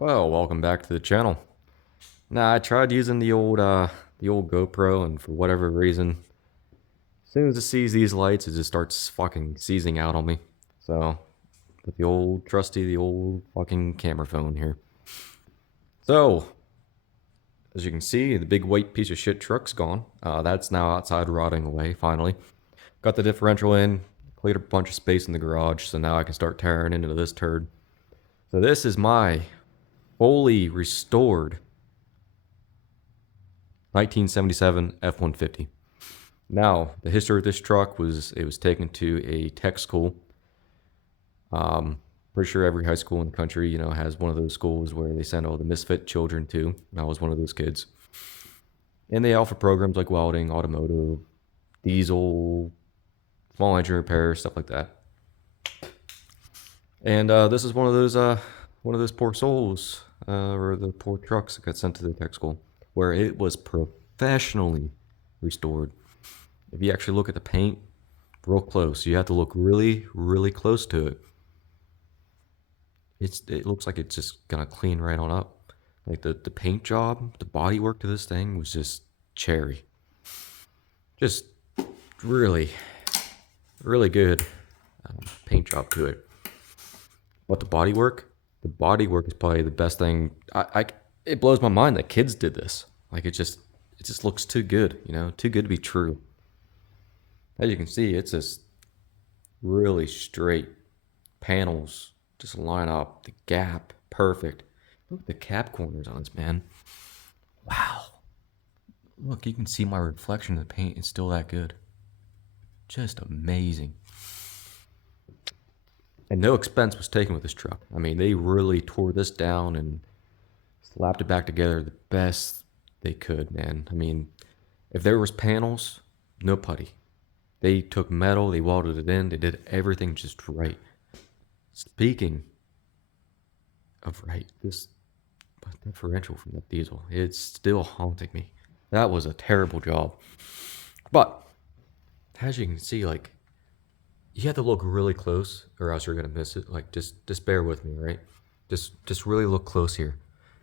Well, welcome back to the channel. Now, I tried using the old GoPro, and for whatever reason, as soon as it sees these lights, it just starts fucking seizing out on me. So, with the old fucking camera phone here. So, as you can see, the big white piece of shit truck's gone. That's now outside rotting away, finally. Got the differential in, cleared a bunch of space in the garage, so now I can start tearing into this turd. So this is my fully restored 1977 F-150. Now, the history of this truck was it was taken to a tech school. Pretty sure every high school in the country, has one of those schools where they send all the misfit children to. And I was one of those kids. And they offer programs like welding, automotive, diesel, small engine repair, stuff like that. And this is one of those poor souls, or the poor trucks that got sent to the tech school, where it was professionally restored. If you actually look at the paint real close, you have to look really, really close to it. It looks like it's just gonna clean right on up. Like the paint job, the body work to this thing was just cherry. Just really, really good paint job to it. But the body work is probably the best thing. It blows my mind that kids did this. Like it just looks too good, too good to be true. As you can see, it's just really straight panels, just line up. The gap, perfect. Look at the cap corners on this, man. Wow. Look, you can see my reflection in the paint. It's still that good. Just amazing. And no expense was taken with this truck. I mean, they really tore this down and slapped it back together the best they could, man. I mean, if there was panels, no putty. They took metal, they welded it in, they did everything just right. Speaking of right, this differential from the diesel, it's still haunting me. That was a terrible job. But as you can see, like, you have to look really close or else you're gonna miss it. Like, just bear with me, right? Just really look close here.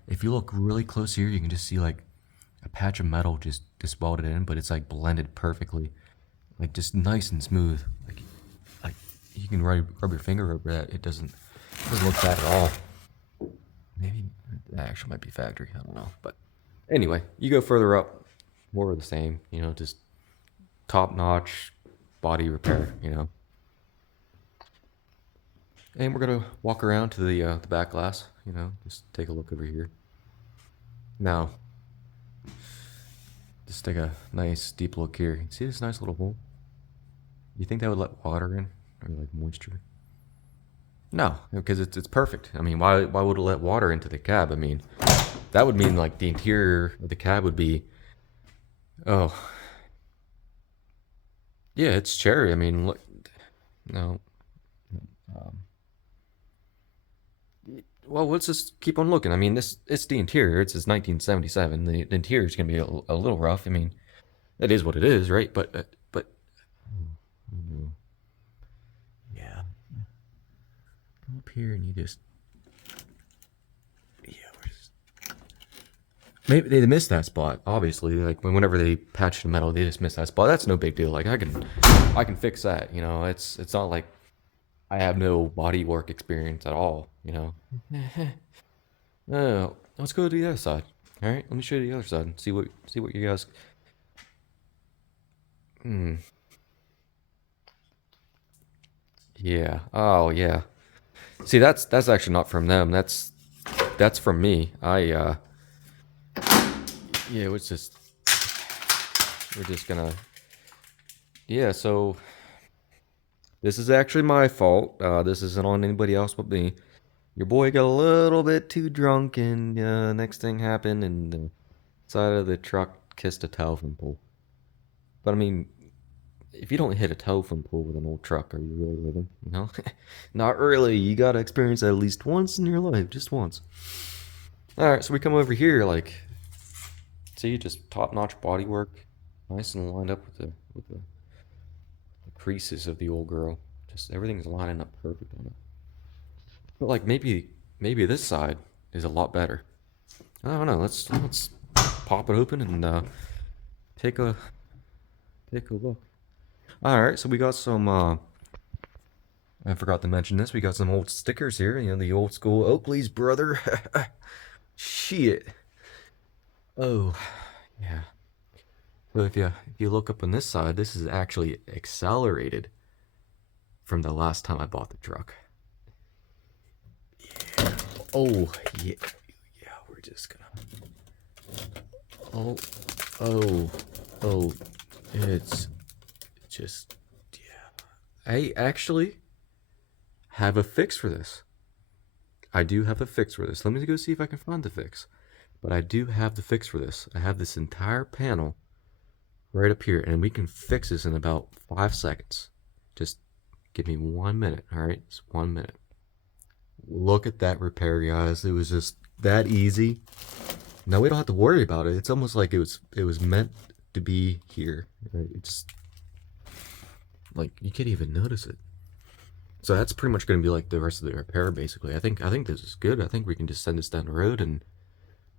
If you look really close here, you can just see like a patch of metal just welded in, but it's like blended perfectly, like just nice and smooth. Like you can rub your finger over that. It doesn't look bad at all. Maybe that actually might be factory. I don't know, but anyway, you go further up, more of the same. Just top notch body repair. And we're gonna walk around to the back glass. Just take a look over here. Now, just take a nice deep look here. You see this nice little hole? You think that would let water in or like moisture? No, because it's perfect. I mean, why would it let water into the cab? I mean, that would mean like the interior of the cab would be, oh, yeah, it's cherry. I mean, look, no. Um, well, let's just keep on looking. I mean, it's the interior. It's 1977. The interior is gonna be a little rough. I mean, that is what it is, right? But mm, yeah, come up here and you just yeah, maybe they missed that spot. Obviously, like whenever they patch the metal, they just miss that spot. That's no big deal. Like I can fix that. It's not like I have no body work experience at all. No, let's go to the other side. All right, let me show you the other side and see what you guys. Hmm. Yeah. Oh yeah. See, that's actually not from them. That's from me. Yeah, we're just gonna yeah. So this is actually my fault. This isn't on anybody else but me. Your boy got a little bit too drunk, and next thing happened, and the side of the truck kissed a telephone pole. But I mean, if you don't hit a telephone pole with an old truck, are you really living? Not really. You gotta experience that at least once in your life, just once. All right, so we come over here, like, see, just top-notch bodywork, nice and lined up with the creases of the old girl. Just everything's lining up perfect on it. But like maybe this side is a lot better. I don't know. Let's pop it open and take a take a look. All right, so we got some. I forgot to mention this. We got some old stickers here. You know, the old school Oakley's brother. Shit. Oh, yeah. So if you look up on this side, this is actually accelerated from the last time I bought the truck. Oh, yeah. Yeah, we're just gonna. Oh, oh, oh. It's just, yeah. I actually have a fix for this. I do have a fix for this. Let me go see if I can find the fix. But I do have the fix for this. I have this entire panel right up here, and we can fix this in about 5 seconds. Just give me 1 minute, all right? It's 1 minute. Look at that repair, guys. It was just that easy. Now we don't have to worry about it. It's almost like it was meant to be here. It's like you can't even notice it. So that's pretty much going to be like the rest of the repair, basically. I think this is good. I think we can just send this down the road and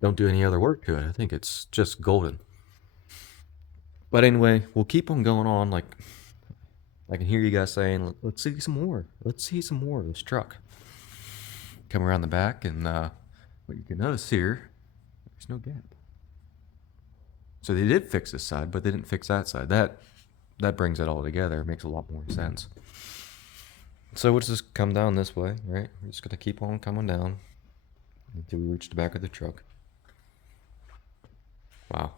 don't do any other work to it. I think it's just golden. But anyway, we'll keep on going on. Like I can hear you guys saying, let's see some more. Let's see some more of this truck. Come around the back, and what you can notice here, there's no gap. So they did fix this side, but they didn't fix that side. That brings it all together. It makes a lot more sense. So we'll just come down this way, right? We're just gonna keep on coming down until we reach the back of the truck. Wow.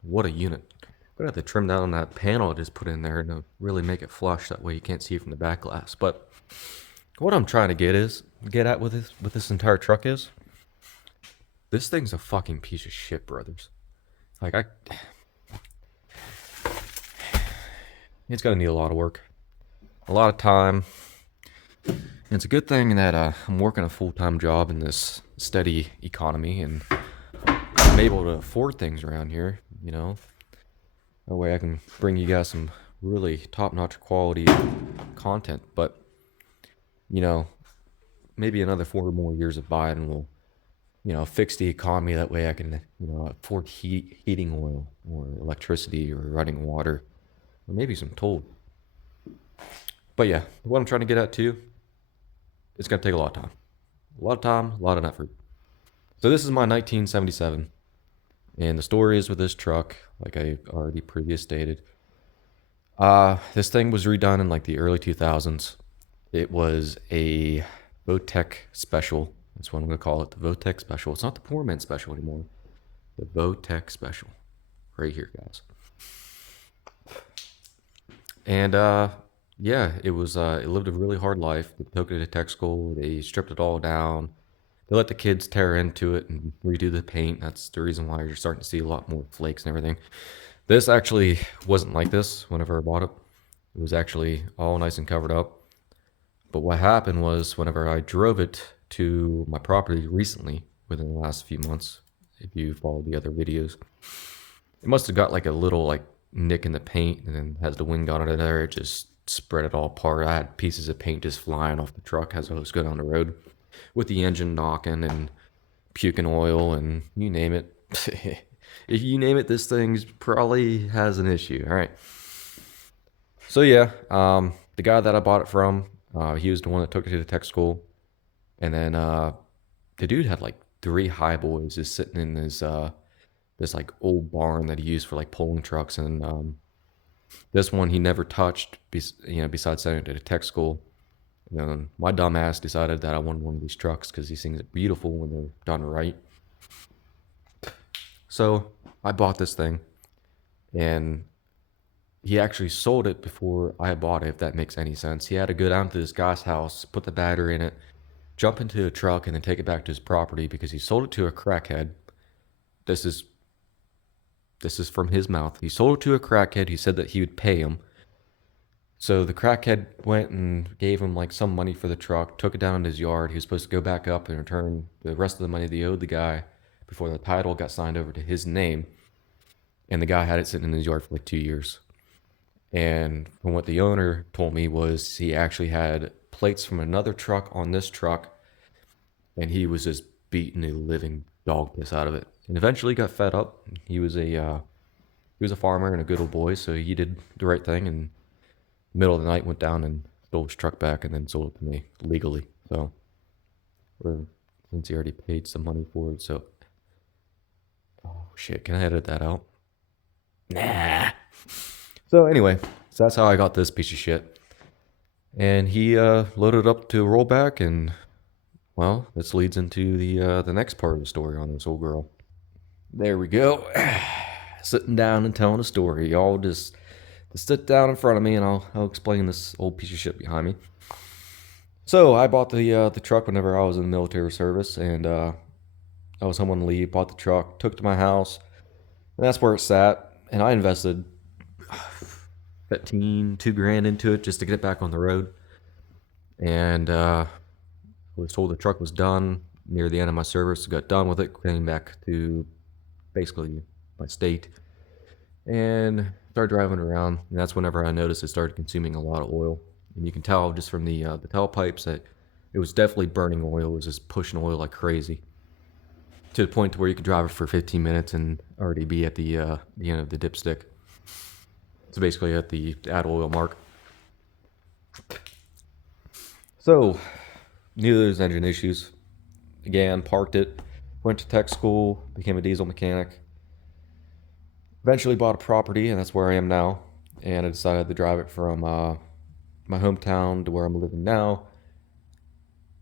What a unit. I'm gonna have to trim down that panel I just put in there to really make it flush. That way you can't see it from the back glass. But what I'm trying to get at with this entire truck is, this thing's a fucking piece of shit, brothers. Like it's gonna need a lot of work, a lot of time. And it's a good thing that I'm working a full-time job in this steady economy, and I'm able to afford things around here, you know. That way I can bring you guys some really top-notch quality content. But, you know, maybe another 4 more years of Biden will, you know, fix the economy. That way I can, you know, afford heating oil or electricity or running water, or maybe some toll. But yeah, what I'm trying to get at too, it's going to take a lot of time. A lot of time, a lot of effort. So this is my 1977. And the story is with this truck, like I already previously stated. This thing was redone in like the early 2000s. It was a Votech Special. That's what I'm going to call it, the Votech Special. It's not the Poor Man Special anymore. The Votech Special. Right here, guys. And yeah, it lived a really hard life. They took it to tech school. They stripped it all down. They let the kids tear into it and redo the paint. That's the reason why you're starting to see a lot more flakes and everything. This actually wasn't like this whenever I bought it. It was actually all nice and covered up. But what happened was, whenever I drove it to my property recently, within the last few months, if you followed the other videos, it must have got like a little like nick in the paint, and then as the wind got under there, it just spread it all apart. I had pieces of paint just flying off the truck as I was going on the road, with the engine knocking and puking oil and you name it. If you name it, this thing probably has an issue. All right. So yeah, the guy that I bought it from, he was the one that took it to the tech school, and then the dude had like 3 high boys just sitting in his this like old barn that he used for like pulling trucks, and this one he never touched, besides sending it to the tech school. And my dumb ass decided that I wanted one of these trucks because these things are beautiful when they're done right. So I bought this thing, and he actually sold it before I bought it, if that makes any sense. He had to go down to this guy's house, put the battery in it, jump into a truck, and then take it back to his property because he sold it to a crackhead. This is from his mouth. He sold it to a crackhead. He said that he would pay him. So the crackhead went and gave him like some money for the truck, took it down in his yard. He was supposed to go back up and return the rest of the money they owed the guy before the title got signed over to his name. And the guy had it sitting in his yard for like 2 years. And from what the owner told me was, he actually had plates from another truck on this truck and he was just beating the living dog piss out of it. And eventually got fed up. He was a farmer and a good old boy, so he did the right thing. And middle of the night, went down and stole his truck back, and then sold it to me legally. So, or since he already paid some money for it, so oh shit, can I edit that out? Nah. So anyway, so that's how I got this piece of shit. And he loaded up to rollback, and well, this leads into the next part of the story on this old girl. There we go. Sitting down and telling a story. Y'all just sit down in front of me, and I'll explain this old piece of shit behind me. So I bought the truck whenever I was in the military service, and I was home on leave. Bought the truck, took it to my house, and that's where it sat. And I invested 2 grand into it just to get it back on the road. And I was told the truck was done near the end of my service. Got done with it, came back to basically my state, and started driving around. And that's whenever I noticed it started consuming a lot of oil. And you can tell just from the tailpipes that it was definitely burning oil. It was just pushing oil like crazy, to the point where you could drive it for 15 minutes and already be at the end of the dipstick. So basically at the add oil mark. So knew there was engine issues. Again, parked it, went to tech school, became a diesel mechanic. Eventually bought a property, and that's where I am now. And I decided to drive it from my hometown to where I'm living now,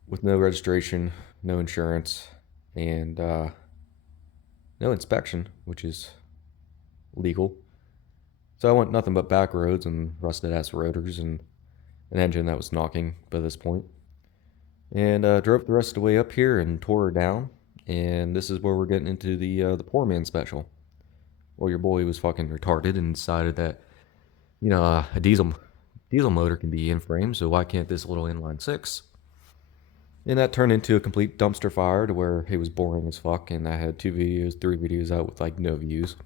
with no registration, no insurance, and no inspection, which is legal. So I went nothing but back roads and rusted ass rotors and an engine that was knocking by this point. And drove the rest of the way up here and tore her down. And this is where we're getting into the poor man special. Well, your boy was fucking retarded and decided that, a diesel motor can be in frame, so why can't this little inline six? And that turned into a complete dumpster fire to where it was boring as fuck, and I had 3 videos out with like no views.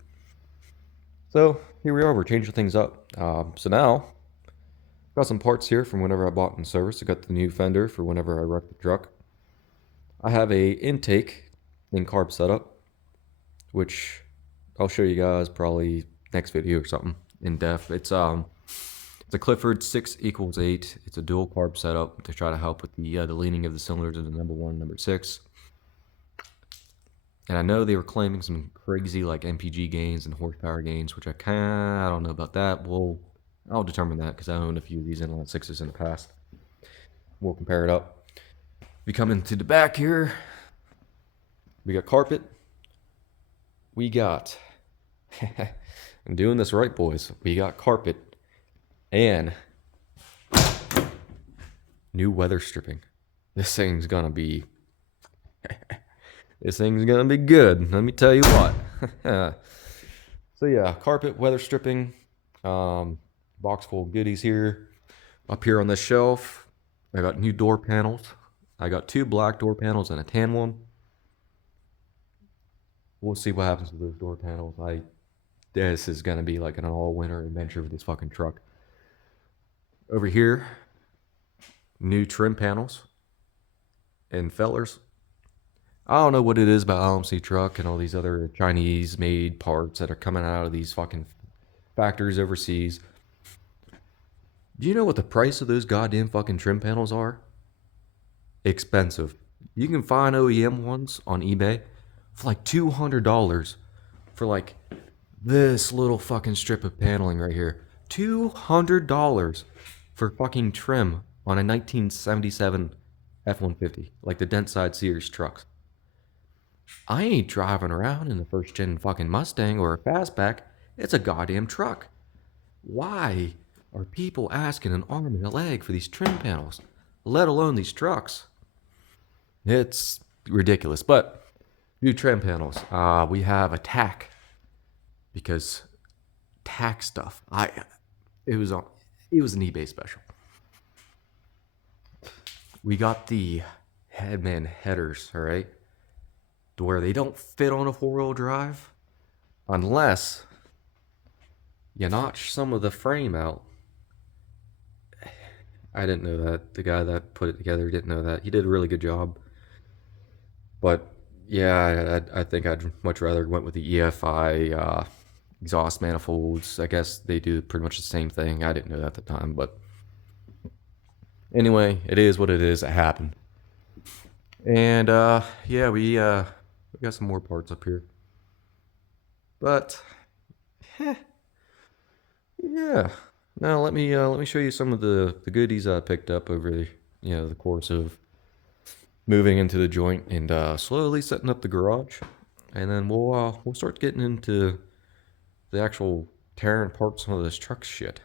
So here we are, we're changing things up. So now, got some parts here from whenever I bought in service. I got the new fender for whenever I wrecked the truck. I have a intake in carb setup, which I'll show you guys probably next video or something in depth. It's a Clifford 6=8. It's a dual carb setup to try to help with the leaning of the cylinders of the number 1, number 6. And I know they were claiming some crazy like MPG gains and horsepower gains, which I don't know about that. I'll determine that because I owned a few of these inline 6s in the past. We'll compare it up. We come into the back here. We got carpet. We got, I'm doing this right, boys. We got carpet and new weather stripping. This thing's gonna be good. Let me tell you what. So yeah, carpet, weather stripping, box full of goodies here. Up here on this shelf, I got new door panels. I got 2 black door panels and a tan one. We'll see what happens with those door panels. This is gonna be like an all-winter adventure with this fucking truck. Over here, new trim panels. And fellers, I don't know what it is about LMC truck and all these other Chinese-made parts that are coming out of these fucking factories overseas. Do you know what the price of those goddamn fucking trim panels are? Expensive. You can find OEM ones on eBay for like $200 for like this little fucking strip of paneling right here. $200 for fucking trim on a 1977 F150, like the Dent Side Series trucks. I ain't driving around in the first gen fucking Mustang or a fastback. It's a goddamn truck. Why are people asking an arm and a leg for these trim panels, let alone these trucks? It's ridiculous. But new trim panels. We have a tack, because tack stuff. It was an eBay special. We got the headman headers, all right, to where they don't fit on a 4-wheel drive unless you notch some of the frame out. I didn't know that. The guy that put it together didn't know that. He did a really good job. But yeah, I think I'd much rather went with the EFI exhaust manifolds. I guess they do pretty much the same thing. I didn't know that at the time, but anyway, it is what it is. It happened. And yeah, we got some more parts up here. But yeah. Now let me show you some of the goodies I picked up over the course of moving into the joint and slowly setting up the garage, and then we'll start getting into the actual tearing apart some of this truck shit.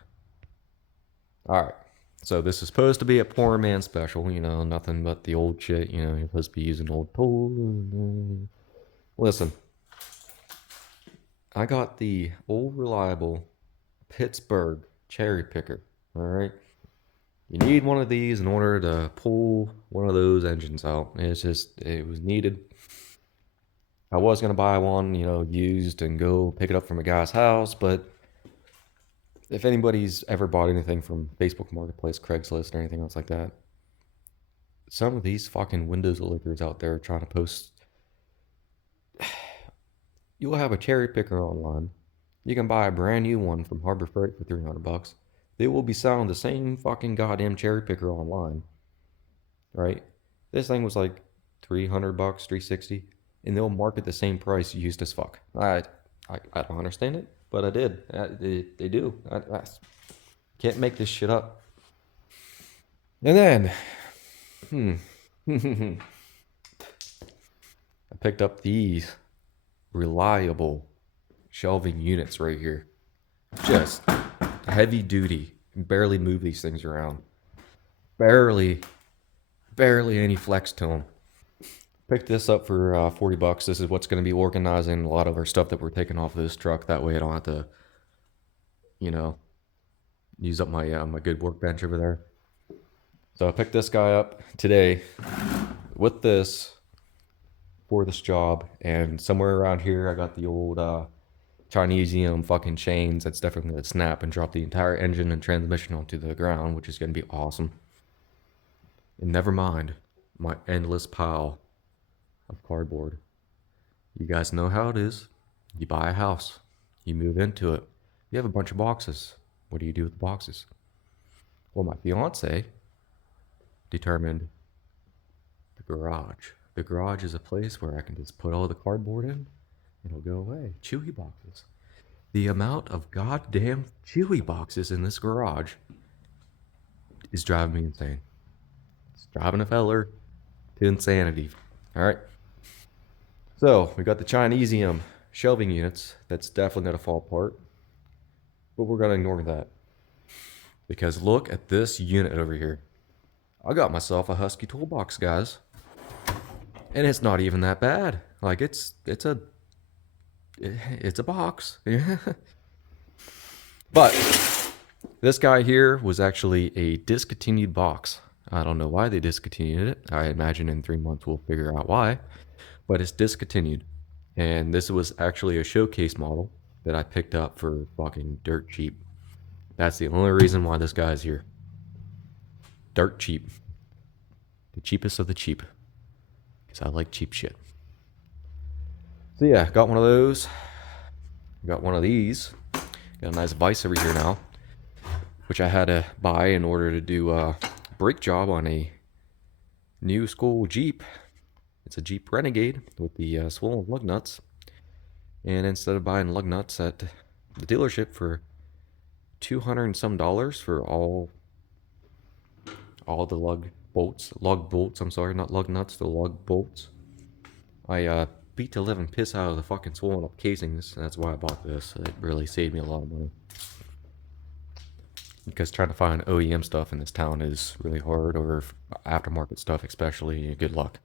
All right. So this is supposed to be a poor man special, nothing but the old shit. You're supposed to be using old tools. Listen, I got the old reliable Pittsburgh cherry picker. All right. You need one of these in order to pull one of those engines out. It was needed. I was gonna buy one, used and go pick it up from a guy's house, but if anybody's ever bought anything from Facebook Marketplace, Craigslist, or anything else like that, some of these fucking Windows lickers out there trying to post. You'll have a cherry picker online. You can buy a brand new one from Harbor Freight for $300. They will be selling the same fucking goddamn cherry picker online, right? This thing was like $300, 360, and they'll market the same price used as fuck. I don't understand it, but I did. They do. I can't make this shit up. And then, I picked up these reliable shelving units right here. Just heavy duty. Barely move these things around. Barely any flex to them. Picked this up for $40. This is what's going to be organizing a lot of our stuff that we're taking off of this truck. That way I don't have to, use up my good workbench over there. So I picked this guy up today with this for this job, and somewhere around here I got the old Chinesium fucking chains that's definitely going to snap and drop the entire engine and transmission onto the ground, which is going to be awesome. And never mind my endless pile of cardboard. You guys know how it is. You buy a house, you move into it, you have a bunch of boxes. What do you do with the boxes? Well, my fiance determined the garage. The garage is a place where I can just put all the cardboard in and it'll go away. Chewy boxes. The amount of goddamn Chewy boxes in this garage is driving me insane. It's driving a feller to insanity. All right. So we got the Chinesium shelving units. That's definitely going to fall apart. But we're going to ignore that. Because look at this unit over here. I got myself a Husky toolbox, guys. And it's not even that bad. Like it's a box. But this guy here was actually a discontinued box. I don't know why they discontinued it. I imagine in 3 months we'll figure out why. But it's discontinued. And this was actually a showcase model that I picked up for fucking dirt cheap. That's the only reason why this guy's here. Dirt cheap. The cheapest of the cheap. Because I like cheap shit. So yeah, got one of those. Got one of these. Got a nice vise over here now, which I had to buy in order to do a brake job on a new school Jeep. It's a Jeep Renegade with the swollen lug nuts. And instead of buying lug nuts at the dealership for $200 and some for all the lug bolts, I'm sorry, not lug nuts, the lug bolts. I beat the living piss out of the fucking swollen up casings, and that's why I bought this. It really saved me a lot of money. Because trying to find OEM stuff in this town is really hard, or aftermarket stuff especially. Good luck.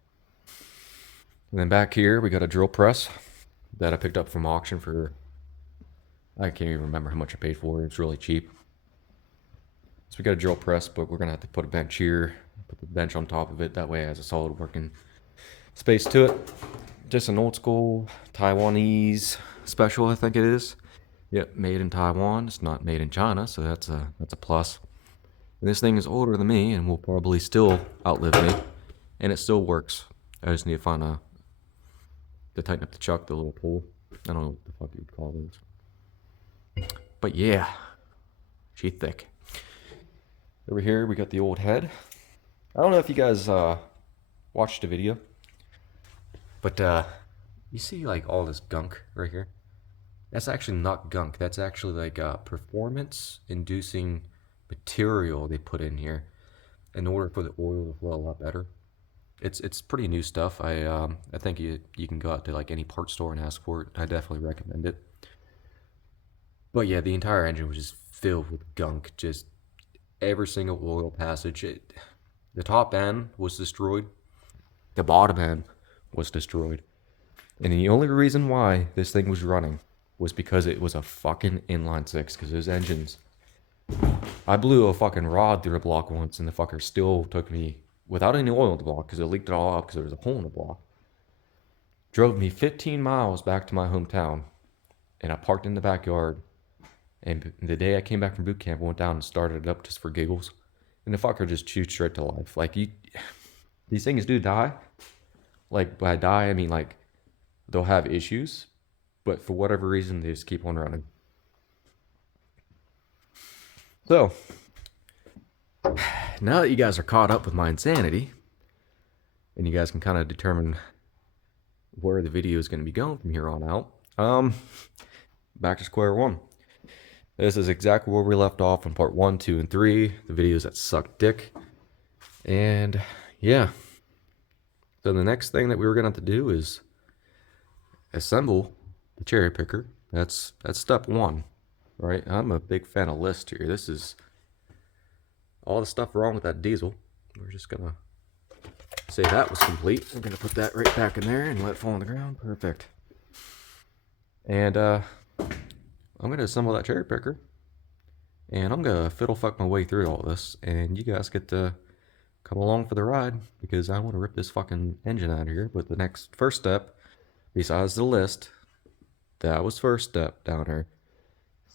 And then back here we got a drill press that I picked up from auction for, I can't even remember how much I paid for it. It's really cheap. So we got a drill press, but we're gonna have to put a bench here, put the bench on top of it. That way it has a solid working space to it. Just an old school Taiwanese special, I think it is. Yep, made in Taiwan. It's not made in China, so that's a plus. And this thing is older than me and will probably still outlive me, and it still works. I just need to find to tighten up the chuck, the little pull. I don't know what the fuck you'd call those. But yeah, she thick. Over here we got the old head. I don't know if you guys watched the video, but you see like all this gunk right here? That's actually not gunk. That's actually like performance inducing material they put in here in order for the oil to flow a lot better. It's pretty new stuff. I think you can go out to like any parts store and ask for it. I definitely recommend it. But yeah, the entire engine was just filled with gunk. Just every single oil passage. The top end was destroyed. The bottom end was destroyed. And the only reason why this thing was running was because it was a fucking inline six. Because those engines, I blew a fucking rod through the block once, and the fucker still took me without any oil in the block because it leaked it all out because there was a hole in the block. Drove me 15 miles back to my hometown, and I parked in the backyard. And the day I came back from boot camp, I went down and started it up just for giggles, and the fucker just chewed straight to life. Like these things do die. Like by die, I mean like they'll have issues, but for whatever reason, they just keep on running. So now that you guys are caught up with my insanity, and you guys can kind of determine where the video is going to be going from here on out, back to square one. This is exactly where we left off in part 1, 2, and 3, the videos that suck dick. And yeah, so the next thing that we were going to have to do is assemble the cherry picker. That's step 1, right? I'm a big fan of list here. This is all the stuff wrong with that diesel. We're just going to say that was complete. We're going to put that right back in there and let it fall on the ground. Perfect. And I'm going to assemble that cherry picker, and I'm going to fiddle fuck my way through all this, and you guys get to come along for the ride, because I want to rip this fucking engine out of here. But the first step, besides the list, that was first step down here.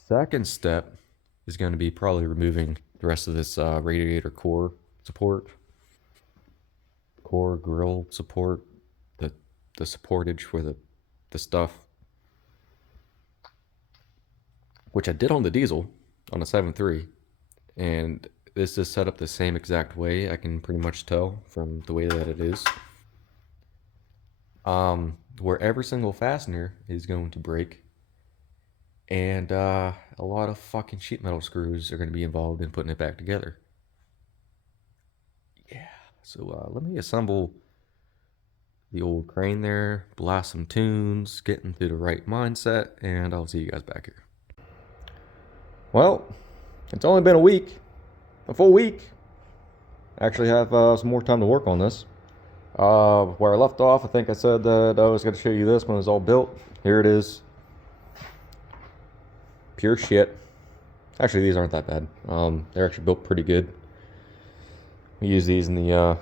Second step is going to be probably removing the rest of this radiator core support, core grill support, the supportage for the stuff, which I did on the diesel on a 7.3, and this is set up the same exact way. I can pretty much tell from the way that it is. Where every single fastener is going to break, and a lot of fucking sheet metal screws are going to be involved in putting it back together. Yeah, so let me assemble the old crane there, blast some tunes, get into the right mindset, and I'll see you guys back here. Well, it's only been a full week. I actually have some more time to work on this. Where I left off, I think I said that I was going to show you this when it was all built. Here it is. Pure shit. Actually, these aren't that bad. They're actually built pretty good. We use these in the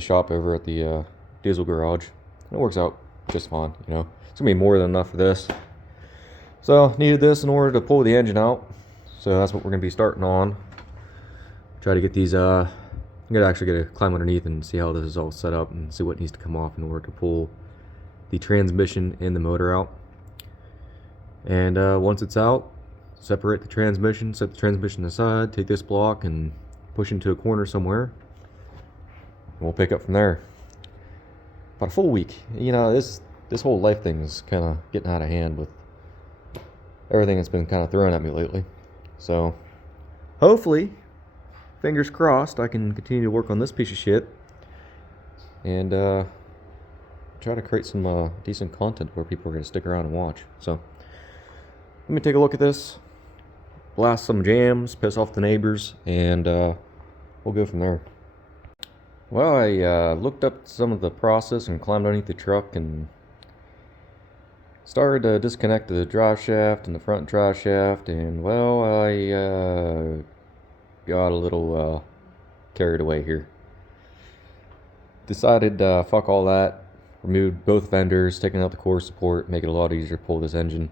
shop over at the diesel garage. And it works out just fine, you know. It's going to be more than enough for this. So, needed this in order to pull the engine out. So that's what we're going to be starting on. Try to get these, I'm going to actually get to climb underneath and see how this is all set up and see what needs to come off in order to pull the transmission and the motor out. And once it's out, separate the transmission, set the transmission aside, take this block and push into a corner somewhere. And we'll pick up from there. About a full week. You know, this whole life thing is kind of getting out of hand with everything that's been kind of thrown at me lately. So, hopefully, fingers crossed, I can continue to work on this piece of shit and try to create some decent content where people are going to stick around and watch. So, let me take a look at this, blast some jams, piss off the neighbors, and we'll go from there. Well, I looked up some of the process and climbed underneath the truck and started to disconnect the drive shaft and the front drive shaft, and well, I got a little carried away here. Decided fuck all that, removed both fenders, taking out the core support, make it a lot easier to pull this engine,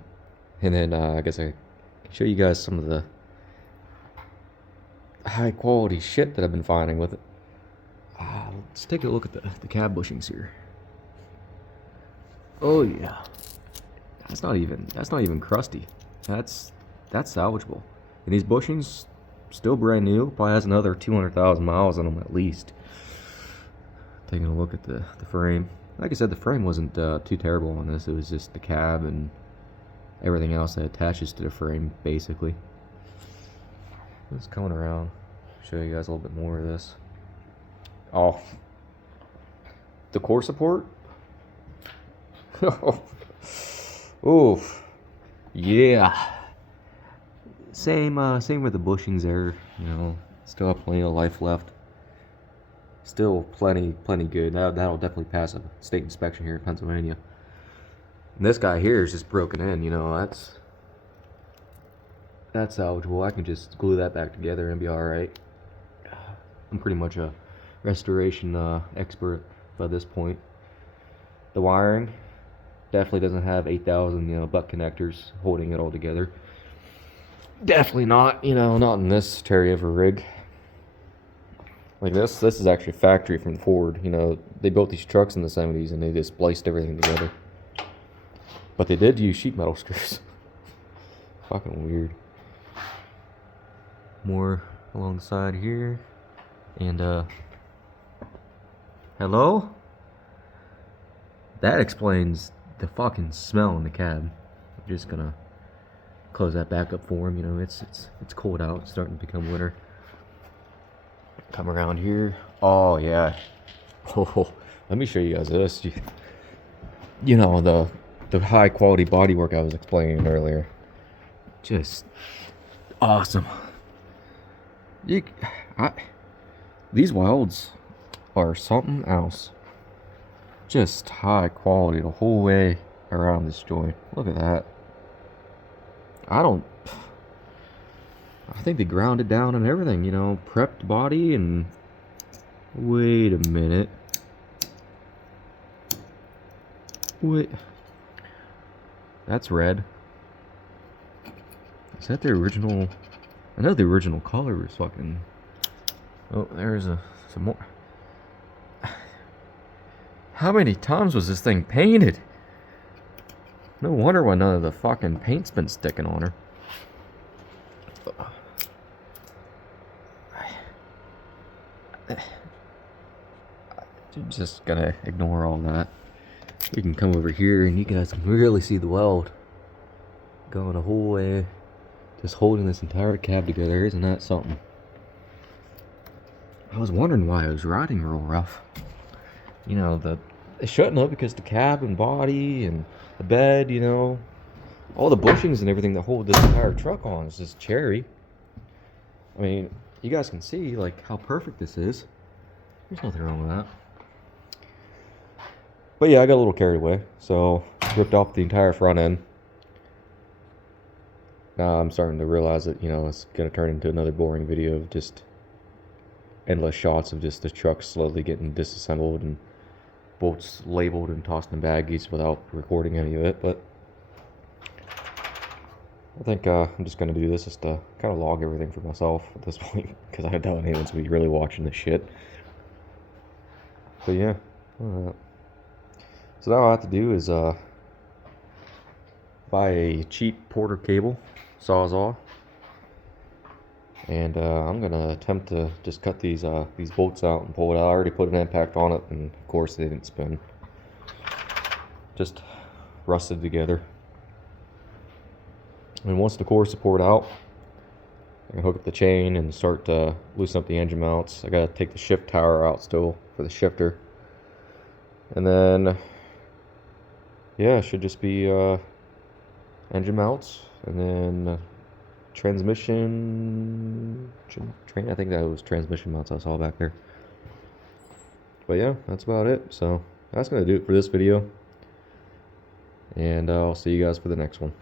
and then I guess I can show you guys some of the high quality shit that I've been finding with it. Let's take a look at the cab bushings here. Oh yeah. That's not even crusty. That's that's salvageable. And these bushings still brand new. Probably has another 200,000 miles on them at least. Taking a look at the frame. Like I said, the frame wasn't too terrible on this. It was just the cab and everything else that attaches to the frame, basically. Let's coming around. Show you guys a little bit more of this. Oh, the core support. Oof. Yeah. Same with the bushings there. You know, still have plenty of life left. Still plenty good. That'll definitely pass a state inspection here in Pennsylvania. And this guy here is just broken in. You know, that's salvageable. I can just glue that back together and be all right. I'm pretty much a restoration expert by this point. The wiring definitely doesn't have 8,000 butt connectors holding it all together. Definitely not, not in this Terry ever rig. Like this is actually factory from Ford. They built these trucks in the 70s and they just spliced everything together. But they did use sheet metal screws. Fucking weird. More along the side here. And hello? That explains the fucking smell in the cab. I'm just gonna close that back up for him. It's cold out. It's starting to become winter. Come around here. Oh yeah. Oh, let me show you guys this. The high quality bodywork I was explaining earlier. Just awesome. These Wilds are something else. Just high quality the whole way around this joint. Look at that. I think they ground it down and everything, prepped body and... Wait a minute. Wait. That's red. Is that the original? I know the original color was fucking... Oh, there's some more. How many times was this thing painted? No wonder why none of the fucking paint's been sticking on her. I'm just gonna ignore all that. We can come over here and you guys can really see the weld going the whole way, just holding this entire cab together. Isn't that something? I was wondering why it was riding real rough. It shouldn't have, because the cab and body and the bed, all the bushings and everything that hold this entire truck on is just cherry. I mean, you guys can see like how perfect this is. There's nothing wrong with that. But yeah, I got a little carried away, so ripped off the entire front end. Now I'm starting to realize that, it's going to turn into another boring video of just endless shots of just the truck slowly getting disassembled and bolts labeled and tossed in baggies without recording any of it. But I think I'm just going to do this just to kind of log everything for myself at this point, because I doubt anyone's going to be really watching this shit. But yeah. So now all I have to do is buy a cheap Porter cable sawzall, and I'm gonna attempt to just cut these bolts out and pull it out. I already put an impact on it, and of course they didn't spin. Just rusted together. And once the core support out, I can hook up the chain and start to loosen up the engine mounts. I gotta take the shift tower out still for the shifter, and then yeah, it should just be engine mounts, and then transmission I think that was transmission mounts I saw back there. But yeah, that's about it. So that's gonna do it for this video, and I'll see you guys for the next one.